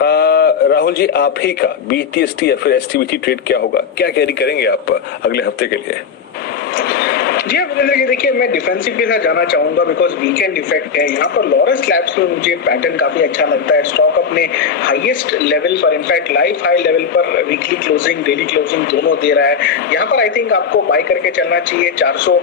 राहुल जी, आप ही का BTST या फिर STBT ट्रेड क्या होगा, क्या कैरी करेंगे आप अगले हफ्ते के लिए? जी वीरेंद्र, देखिए मैं डिफेंसिव के साथ जाना चाहूंगा बिकॉज वीकेंड इफेक्ट है यहाँ पर। लॉरस लैब्स में मुझे पैटर्न काफी अच्छा लगता है। स्टॉक अपने हाईएस्ट लेवल पर, इनफैक्ट लाइफ हाई लेवल पर वीकली क्लोजिंग, डेली क्लोजिंग दोनों दे रहा है। यहाँ पर आई थिंक आपको बाय करके चलना चाहिए। 400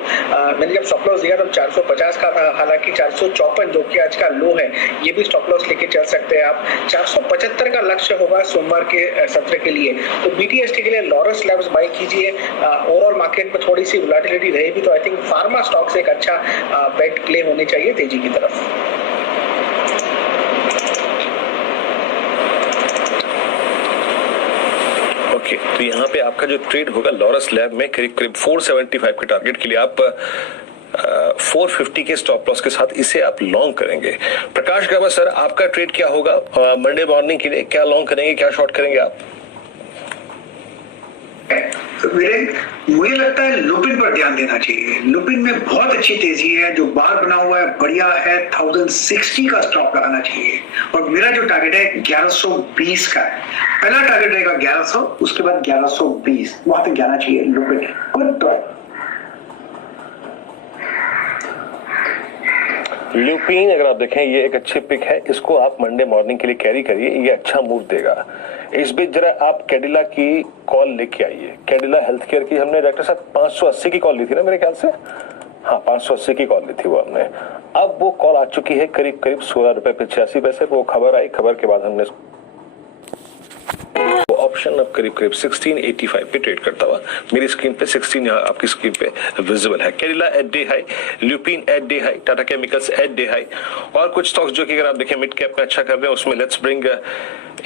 मैंने जब स्टॉप लॉस दिया तब 450 का था, हालांकि 454 जो कि आज का लो है, ये भी स्टॉप लॉस लेके चल सकते हैं आप। 475 का लक्ष्य होगा सोमवार के सत्र के लिए। तो BTST के लिए लॉरस लैब्स बाय कीजिए। ओवरऑल मार्केट में थोड़ी सी वोलेटिलिटी रहेगी तो आई थिंक फार्मा स्टॉक्स एक अच्छा बेट प्ले होने चाहिए तेजी की तरफ। ओके, तो यहाँ पे आपका जो ट्रेड होगा लॉरस लैब में करीब करीब 475 के टारगेट के लिए आप 450 के स्टॉप लॉस के साथ इसे आप लॉन्ग करेंगे। प्रकाश गाबा सर, आपका ट्रेड क्या होगा मंडे मॉर्निंग के लिए? क्या लॉन्ग करेंगे, क्या शॉर्ट करेंगे आप? वीरेंद्र, मुझे लगता है लुपिन पर ध्यान देना चाहिए। लुपिन में बहुत अच्छी तेजी है, जो बार बना हुआ है बढ़िया है। 1060 का स्टॉप लगाना चाहिए और मेरा जो टारगेट है 1120 का है। पहला टारगेट रहेगा 1100, उसके बाद 1120, वहां तक जाना चाहिए लुपिन। गुड। लुपिन अगर आप देखें ये एक अच्छी पिक है, इसको आप मंडे मॉर्निंग के लिए कैरी करिए, ये अच्छा मूव देगा। इस बीच जरा आप कैडिला की कॉल लेके आइए। कैडिला हेल्थ केयर की हमने डॉक्टर साहब 580 की कॉल ली थी ना मेरे ख्याल से, हाँ 580 की कॉल ली थी वो हमने। अब वो कॉल आ चुकी है करीब करीब 16 रुपए 85 पैसे। वो खबर आई, खबर के बाद हमने ऑप्शन अब करीब करीब 1685 पे ट्रेड करता हुआ मेरी स्क्रीन पे 16 यहाँ आपकी स्क्रीन पे विजिबल है। Cadila at day high, Lupin at day high, Tata chemicals at day high और कुछ स्टॉक्स जो कि अगर आप देखें मिड कैप में अच्छा कर रहे हैं उसमें let's bring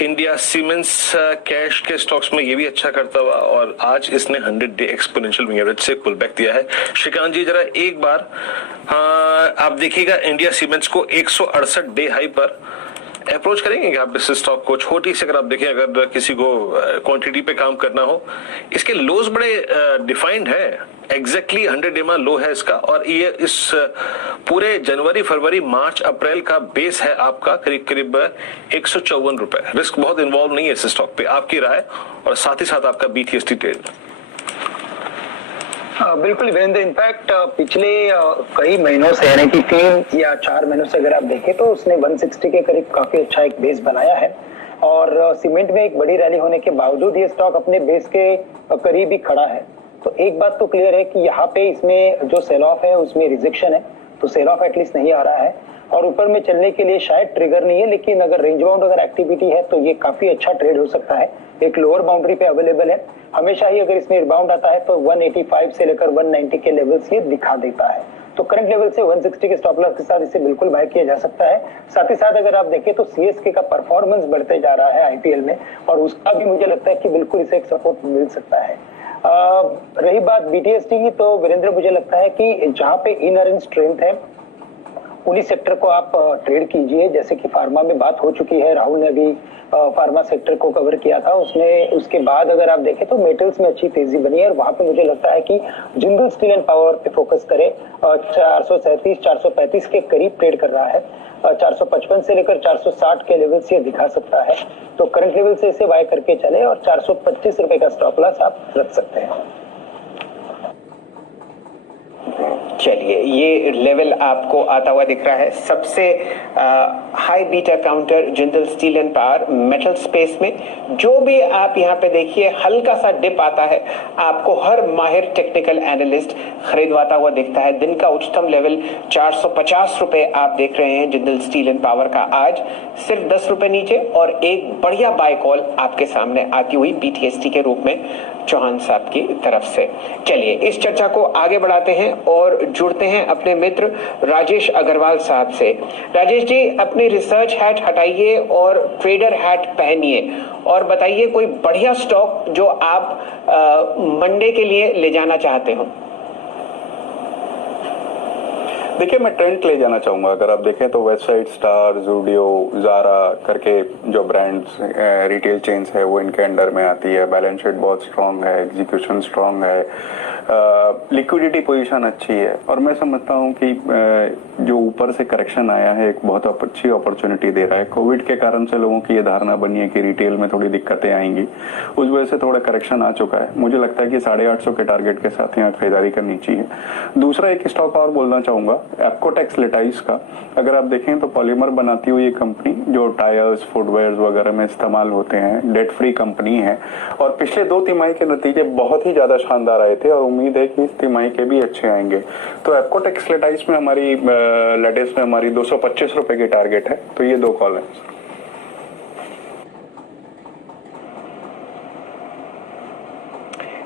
India cements cash के स्टॉक्स में ये भी अच्छा करता हुआ और आज इसने 100 डे एक्सपोनेंशियल मूविंग एवरेज से पुल बैक दिया है। श्रीकांत जी जरा एक बार आप देखिएगा इंडिया सीमेंट्स को 168 डे हाई पर अप्रोच करेंगे कि आप इस स्टॉक को छोटी से, अगर आप देखें अगर किसी को क्वांटिटी पे काम करना हो, इसके लोज बड़े डिफाइंड है। एग्जैक्टली 100 डे लो है इसका और ये इस पूरे जनवरी फरवरी मार्च अप्रैल का बेस है आपका करीब करीब 154 रुपए। रिस्क बहुत इन्वॉल्व नहीं है इस स्टॉक पे, आपकी राय और साथ ही साथ आपका BTST ट्रेड। बिल्कुल वीरेंद्र, इनफैक्ट पिछले कई महीनों से यानी कि 3 या 4 महीनों से अगर आप देखें तो उसने 160 के करीब काफी अच्छा एक बेस बनाया है और सीमेंट में एक बड़ी रैली होने के बावजूद ये स्टॉक अपने बेस के करीब ही खड़ा है। तो एक बात तो क्लियर है कि यहाँ पे इसमें जो सेल ऑफ है उसमें रिजेक्शन है, तो सेल ऑफ एटलीस्ट नहीं आ रहा है और ऊपर में चलने के लिए शायद ट्रिगर नहीं है, लेकिन अगर रेंज बाउंड अगर एक्टिविटी है तो ये काफी अच्छा ट्रेड हो सकता है। एक लोअर बाउंड्री पे अवेलेबल है। हमेशा ही अगर इसमें रिबाउंड आता है तो 185 से लेकर 190 के लेवल्स ये दिखा देता है। तो करंट लेवल से 160 के स्टॉप लॉस के साथ इसे बिल्कुल बाय किया जा सकता है। साथ ही साथ अगर आप देखें तो CSK का परफॉर्मेंस बढ़ते जा रहा है IPL में और उसका भी मुझे लगता है कि बिल्कुल इसे एक सपोर्ट मिल सकता है। रही बात BTST की, तो वीरेंद्र मुझे लगता है कि जहां पे इनहेरेंट स्ट्रेंथ है उन्हीं सेक्टर को आप ट्रेड कीजिए। जैसे कि फार्मा में बात हो चुकी है, राहुल ने भी फार्मा सेक्टर को कवर किया था उसने। उसके बाद अगर आप देखें तो मेटल्स में अच्छी तेजी बनी है और वहां पे मुझे लगता है कि जिंदल स्टील एंड पावर पे फोकस करें। 437 435 के करीब ट्रेड कर रहा है, 455 से लेकर 460 के लेवल से दिखा सकता है। तो करंट लेवल से इसे बाय करके चले और 425 रुपए का स्टॉप लॉस आप रख सकते हैं। चलिए, ये लेवल आपको आता हुआ दिख रहा है। सबसे high beta counter Jindal steel and power metal space में जो भी आप यहाँ पे देखिए हल्का सा डिप आता है, आपको हर माहिर टेक्निकल एनालिस्ट खरीदवाता हुआ दिखता है। दिन का उच्चतम लेवल 450 रुपए आप देख रहे हैं जिंदल स्टील एंड पावर का, आज सिर्फ 10 रुपए नीचे और एक बढ़िया बाय कॉल आपके सामने आती हुई BTST के रूप में चौहान साहब की तरफ से। चलिए इस चर्चा को आगे बढ़ाते हैं और जुड़ते हैं अपने मित्र राजेश अग्रवाल साहब से। राजेश जी, अपनी रिसर्च हैट हटाइए और ट्रेडर हैट पहनिए और बताइए कोई बढ़िया स्टॉक जो आप मंडे के लिए ले जाना चाहते हो। देखिए, मैं ट्रेंड ले जाना चाहूंगा। अगर आप देखें तो वेबसाइट स्टार, जूडियो, जारा करके जो ब्रांड्स रिटेल चेन्स है वो इनके अंडर में आती है। बैलेंस शीट बहुत स्ट्रांग है, एग्जीक्यूशन स्ट्रांग है, लिक्विडिटी पोजीशन अच्छी है, और मैं समझता हूं कि जो ऊपर से करेक्शन आया है एक बहुत अच्छी अपॉर्चुनिटी दे रहा है। कोविड के कारण से लोगों की ये धारणा बनी है कि रिटेल में थोड़ी दिक्कतें आएंगी, उस वजह से थोड़ा करेक्शन आ चुका है। मुझे लगता है कि 850 के टारगेट के साथ यहाँ खरीदारी करनी चाहिए। दूसरा एक स्टॉक और बोलना चाहूंगा, एप्कोटेक्स लेटाइस का। अगर आप देखें तो पॉलीमर बनाती हुई एक कंपनी जो टायर्स, फुटवेयर वगैरह में इस्तेमाल होते हैं, डेट फ्री कंपनी है, और पिछले 2 तिमाही के नतीजे बहुत ही ज्यादा शानदार आए थे और उम्मीद है कि इस तिमाही के भी अच्छे आएंगे। तो एप्कोटेक्स लेटाइस में हमारी लेटेस्ट में हमारी 225 रुपए की टारगेट है। तो ये 2 कॉल है।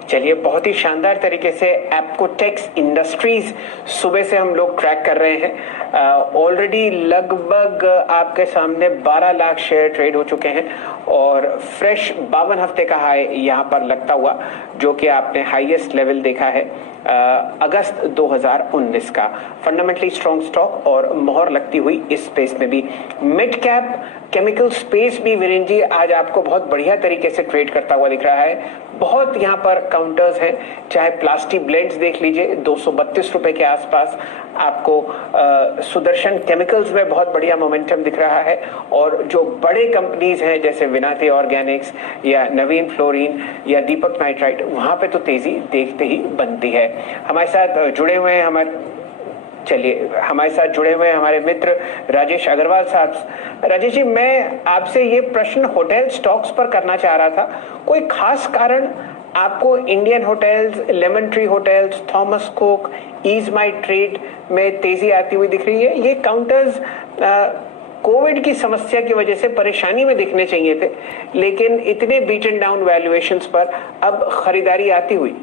चलिए, बहुत ही शानदार तरीके से एप्कोटेक्स इंडस्ट्रीज सुबह से हम लोग ट्रैक कर रहे हैं। ऑलरेडी लगभग आपके सामने 12 लाख शेयर ट्रेड हो चुके हैं और फ्रेश 52 हफ्ते का हाई यहाँ पर लगता हुआ, जो कि आपने हाईएस्ट लेवल देखा है अगस्त 2019 का। फंडामेंटली स्ट्रॉन्ग स्टॉक और मोहर लगती हुई इस स्पेस में भी। मिड कैप केमिकल स्पेस भी वीरेंद्र जी आज आपको बहुत बढ़िया तरीके से ट्रेड करता हुआ दिख रहा है। बहुत यहाँ पर काउंटर्स हैं, चाहे प्लास्टिक ब्लेंड्स देख लीजिए 232 रुपए के आसपास आपको सुदर्शन केमिकल्स में बहुत बढ़िया मोमेंटम दिख रहा है, और जो बड़े कंपनीज हैं जैसे विनाते ऑर्गेनिक्स या नवीन फ्लोरीन या दीपक नाइट्राइट, वहां पे तो तेजी देखते ही बनती है। हमारे साथ जुड़े हुए हैं हमारे मित्र राजेश अग्रवाल साहब। राजेश जी, मैं आपसे ये प्रश्न होटल स्टॉक्स पर करना चाह रहा था। कोई खास कारण आपको Indian hotels, lemon tree hotels, Thomas Cook, EaseMyTrip में तेजी आती हुई दिख रही है? ये काउंटर्स कोविड की समस्या की वजह से परेशानी में दिखने चाहिए थे, लेकिन इतने बीटन डाउन वैल्यूएशंस पर अब खरीदारी आती हुई।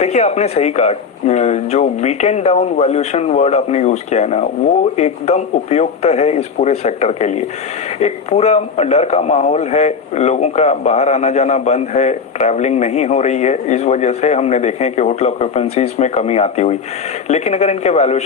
देखिए, आपने सही कहा, जो बीटन डाउन वैल्यूएशन वर्ड आपने यूज किया है ना, वो एकदम उपयुक्त है इस पूरे सेक्टर के लिए। एक पूरा डर का माहौल है, लोगों का बाहर आना जाना बंद है, ट्रैवलिंग नहीं हो रही है, इस वजह से हमने देखे कि होटल ऑक्यूपेंसीज में कमी आती हुई। लेकिन अगर इनके वैल्यूएशन